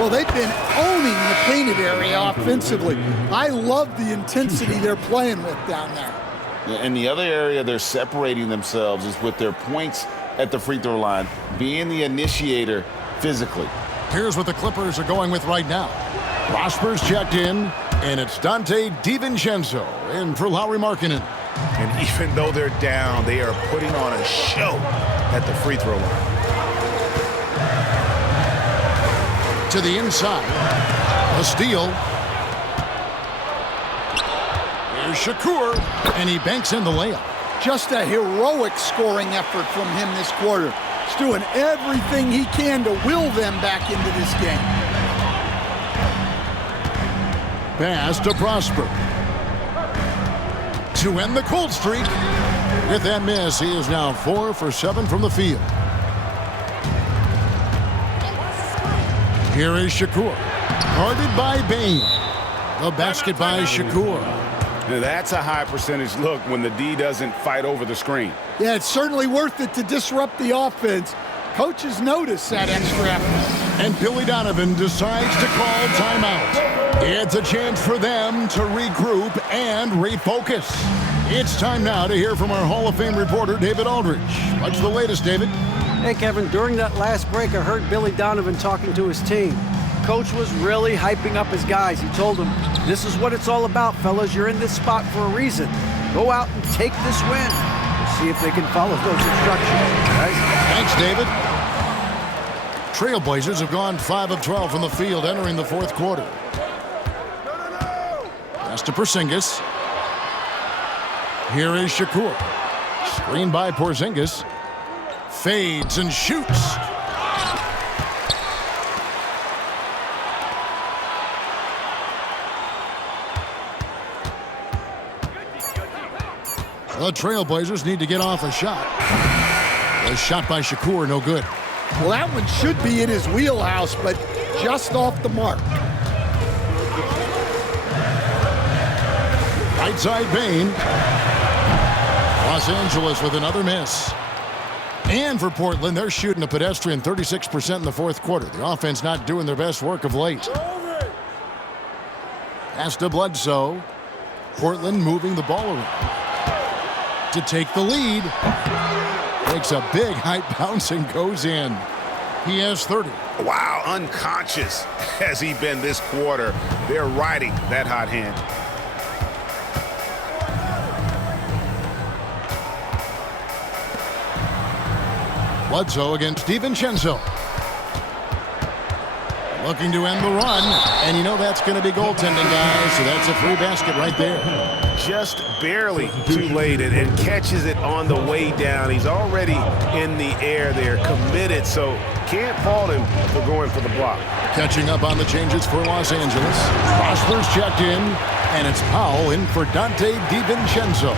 Well, they've been owning the painted area offensively. I love the intensity they're playing with down there. And the other area they're separating themselves is with their points at the free throw line, being the initiator physically. Here's what the Clippers are going with right now. Prosper's checked in, and it's Dante DiVincenzo in for Lauri Markkanen. And even though they're down, they are putting on a show at the free throw line. To the inside. A steal. Here's Shakur, and he banks in the layup. Just a heroic scoring effort from him this quarter. He's doing everything he can to will them back into this game. Pass to Prosper. To end the cold streak. With that miss, he is now 4 for 7 from the field. Here is Shakur. Guarded by Bane. The basket by Shakur. Now that's a high percentage look when the D doesn't fight over the screen. Yeah, it's certainly worth it to disrupt the offense. Coaches notice that extra effort. And Billy Donovan decides to call timeout. It's a chance for them to regroup and refocus. It's time now to hear from our Hall of Fame reporter, David Aldridge. What's the latest, David? Hey, Kevin, during that last break, I heard Billy Donovan talking to his team. Coach was really hyping up his guys. He told them, this is what it's all about, fellas. You're in this spot for a reason. Go out and take this win. We'll see if they can follow those instructions, guys. Thanks, David. Trailblazers have gone 5 of 12 from the field entering the fourth quarter. Pass to Porzingis. Here is Shakur. Screen by Porzingis. Fades and shoots. The Trailblazers need to get off a shot. A shot by Shakur, no good. Well, that one should be in his wheelhouse, but just off the mark. Right side Bane. Los Angeles with another miss. And for Portland, they're shooting a pedestrian 36% in the fourth quarter. The offense not doing their best work of late. Pass to Bledsoe. Portland moving the ball around to take the lead. Takes a big high bounce and goes in. He has 30. Wow, unconscious has he been this quarter. They're riding that hot hand. Bledsoe against DiVincenzo. Looking to end the run. And you know that's going to be goaltending, guys. So that's a free basket right there. Just barely too late and catches it on the way down. He's already in the air there, committed, so can't fault him for going for the block. Catching up on the changes for Los Angeles. Prosper's checked in, and it's Powell in for Dante DiVincenzo.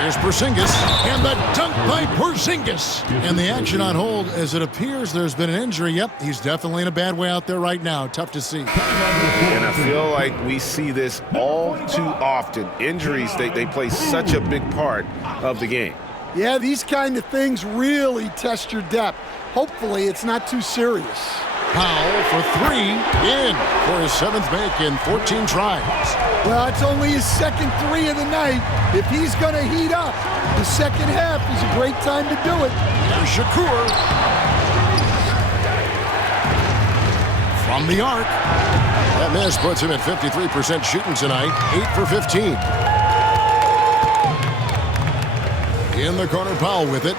Here's Porzingis, and the dunk by Porzingis. And the action on hold as it appears there's been an injury. Yep, he's definitely in a bad way out there right now. Tough to see. And I feel like we see this all too often. Injuries, they play such a big part of the game. Yeah, these kind of things really test your depth. Hopefully it's not too serious. Powell for 3, in for his 7th make in 14 tries. Well, it's only his second 3 of the night. If he's going to heat up, the second half is a great time to do it. Here's Shakur. From the arc. That miss puts him at 53% shooting tonight. 8 for 15. In the corner, Powell with it.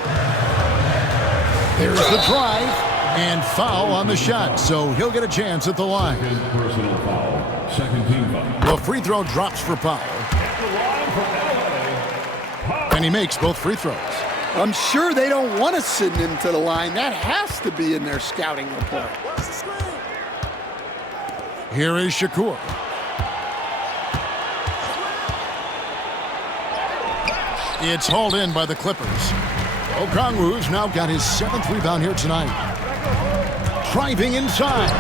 There's the drive. And foul on the shot, so he'll get a chance at the line. Personal foul. Second team foul. The free throw drops for Powell. And he makes both free throws. I'm sure they don't want to send him to the line. That has to be in their scouting report. Here is Shakur. It's hauled in by the Clippers. Okongwu's now got his 7th rebound here tonight. Driving inside.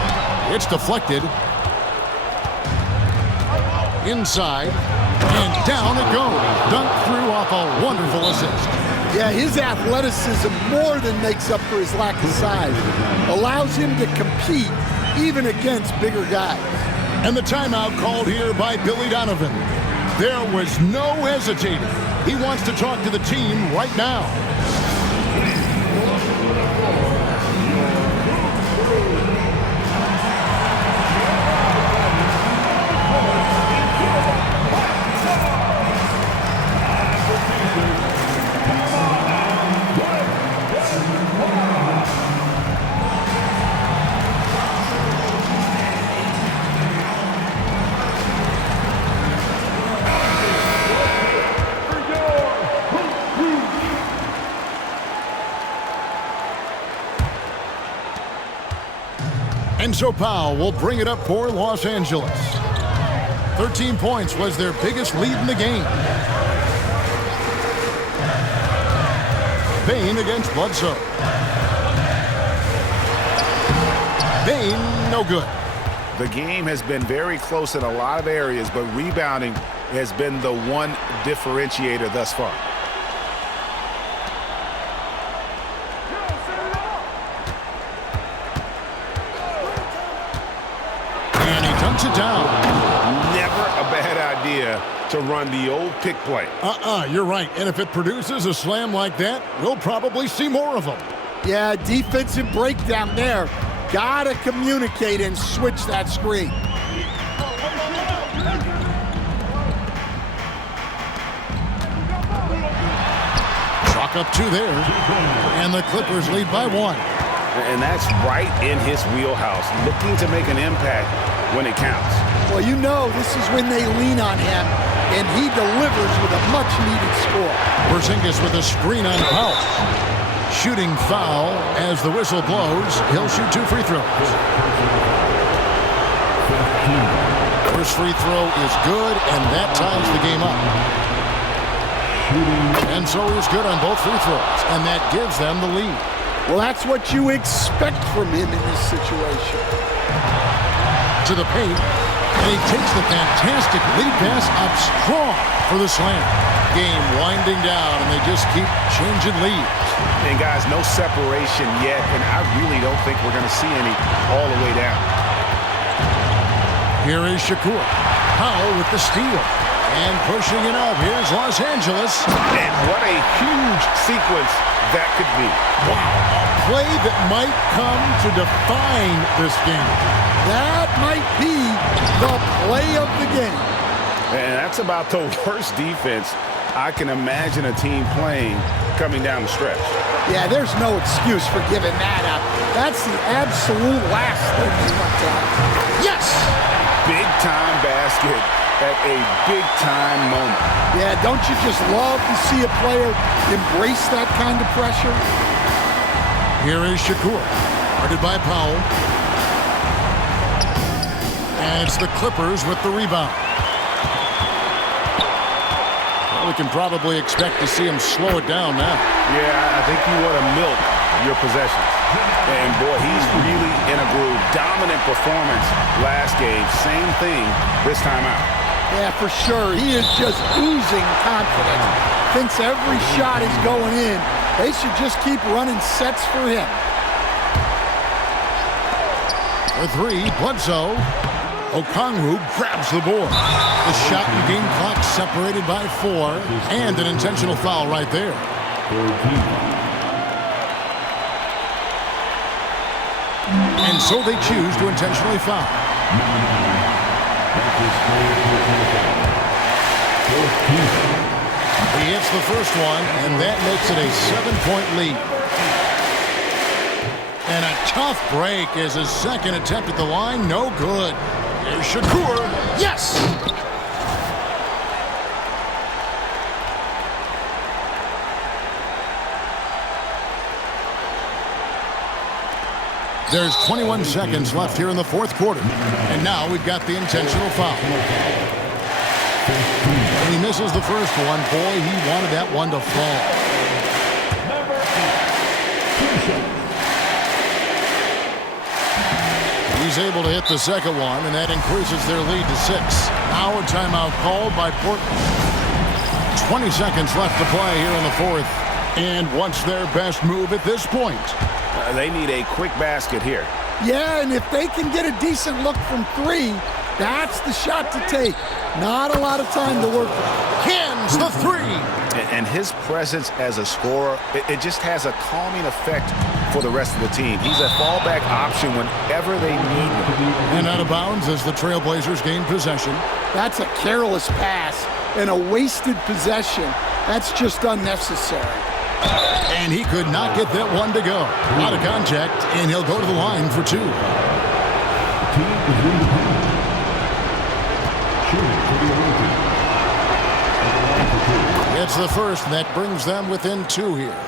It's deflected. Inside. And down it goes. Dunked through off a wonderful assist. Yeah, his athleticism more than makes up for his lack of size. Allows him to compete even against bigger guys. And the timeout called here by Billy Donovan. There was no hesitating. He wants to talk to the team right now. Enzo Powell will bring it up for Los Angeles. 13 points was their biggest lead in the game. Bane against Bledsoe. Bane, no good. The game has been very close in a lot of areas, but rebounding has been the one differentiator thus far. It down. Never a bad idea to run the old pick play. You're right. And if it produces a slam like that, we'll probably see more of them. Yeah, defensive breakdown there. Gotta communicate and switch that screen. Chalk up 2 there. And the Clippers lead by 1. And that's right in his wheelhouse, looking to make an impact when it counts. Well, you know this is when they lean on him, and he delivers with a much-needed score. Porzingis with a screen on Powell. Shooting foul as the whistle blows. He'll shoot 2 free throws. First free throw is good, and that ties the game up. And so he's good on both free throws, and that gives them the lead. Well, that's what you expect from him in this situation. To the paint, and he takes the fantastic lead pass up strong for the slam. Game winding down, and they just keep changing leads. And guys, no separation yet, and I really don't think we're going to see any all the way down. Here is Shakur. Powell with the steal. And pushing it up, here's Los Angeles. And what a huge sequence that could be. Wow, a play that might come to define this game. That might be the play of the game. And that's about the worst defense I can imagine a team playing coming down the stretch. Yeah, there's no excuse for giving that up. That's the absolute last thing you want to have. Yes! Big-time basket at a big-time moment. Yeah, don't you just love to see a player embrace that kind of pressure? Here is Shakur, guarded by Powell. And it's the Clippers with the rebound. Well, we can probably expect to see him slow it down now. Yeah, I think you want to milk your possessions. And boy, he's really in a groove. Dominant performance last game. Same thing this time out. Yeah, for sure. He is just oozing confidence. Thinks every shot is going in. They should just keep running sets for him. For 3, Bledsoe. Okongwu grabs the board. The shot and game clock separated by 4. And an intentional foul right there. And so they choose to intentionally foul. He hits the first one, and that makes it a 7-point lead. And a tough break as his second attempt at the line, no good. Here's Shakur. Yes! There's 21 seconds left here in the fourth quarter. And now we've got the intentional foul. And he misses the first one. Boy, he wanted that one to fall. He's able to hit the second one, and that increases their lead to 6. Now a timeout called by Portland. 20 seconds left to play here in the fourth. And what's their best move at this point? They need a quick basket here. Yeah, and if they can get a decent look from 3, that's the shot to take. Not a lot of time to work with. Cans the 3. And his presence as a scorer, it just has a calming effect for the rest of the team. He's a fallback option whenever they need him. And out of bounds as the Trailblazers gain possession. That's a careless pass and a wasted possession. That's just unnecessary. And he could not get that one to go. Out of contact, and he'll go to the line for 2. Team is leading the paint. Shooting for the away team. At the line for 2. It's the first, and that brings them within 2 here.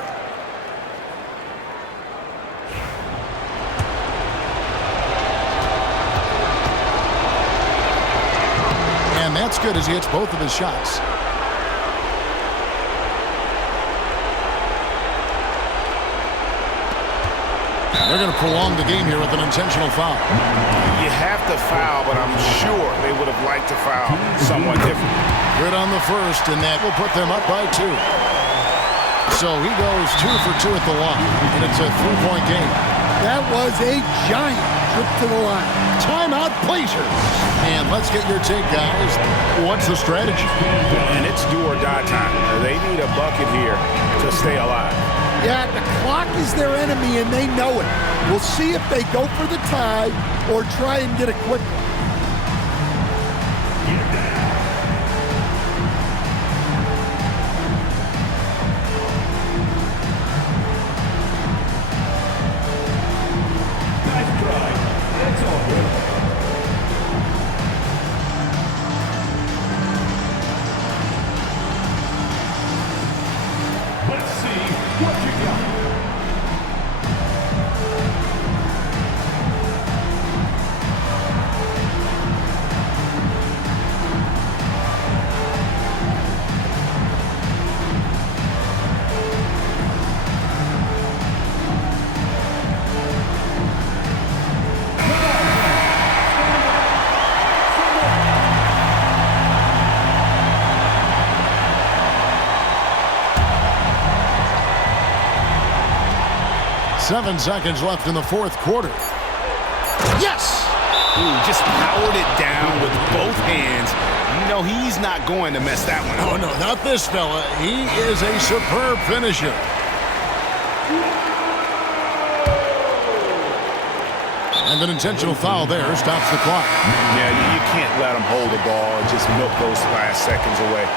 And that's good as he hits both of his shots. They're going to prolong the game here with an intentional foul. You have to foul, but I'm sure they would have liked to foul someone different. Good on the first, and that will put them up by 2. So he goes 2 for 2 at the line, and it's a 3-point game. That was a giant trip to the line. Timeout, Blazers. And let's get your take, guys. What's the strategy? And it's do or die time. They need a bucket here to stay alive. Yeah, the clock is their enemy, and they know it. We'll see if they go for the tie or try and get a quick one. Nice try. That's all good. Let's see what you got. Seven seconds left in the fourth quarter. Yes! Ooh, just powered it down with both hands. You know he's not going to mess that one up. Oh, no, not this fella. He is a superb finisher. And an intentional foul there stops the clock. Yeah, you can't let him hold the ball and just milk those last seconds away.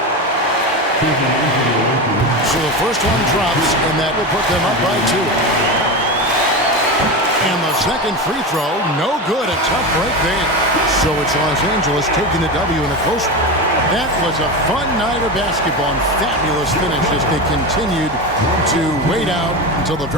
So the first one drops, and that will put them up by 2. And the second free throw, no good. A tough break there. So it's Los Angeles taking the W in a close one. That was a fun night of basketball and fabulous finish as they continued to wait out until the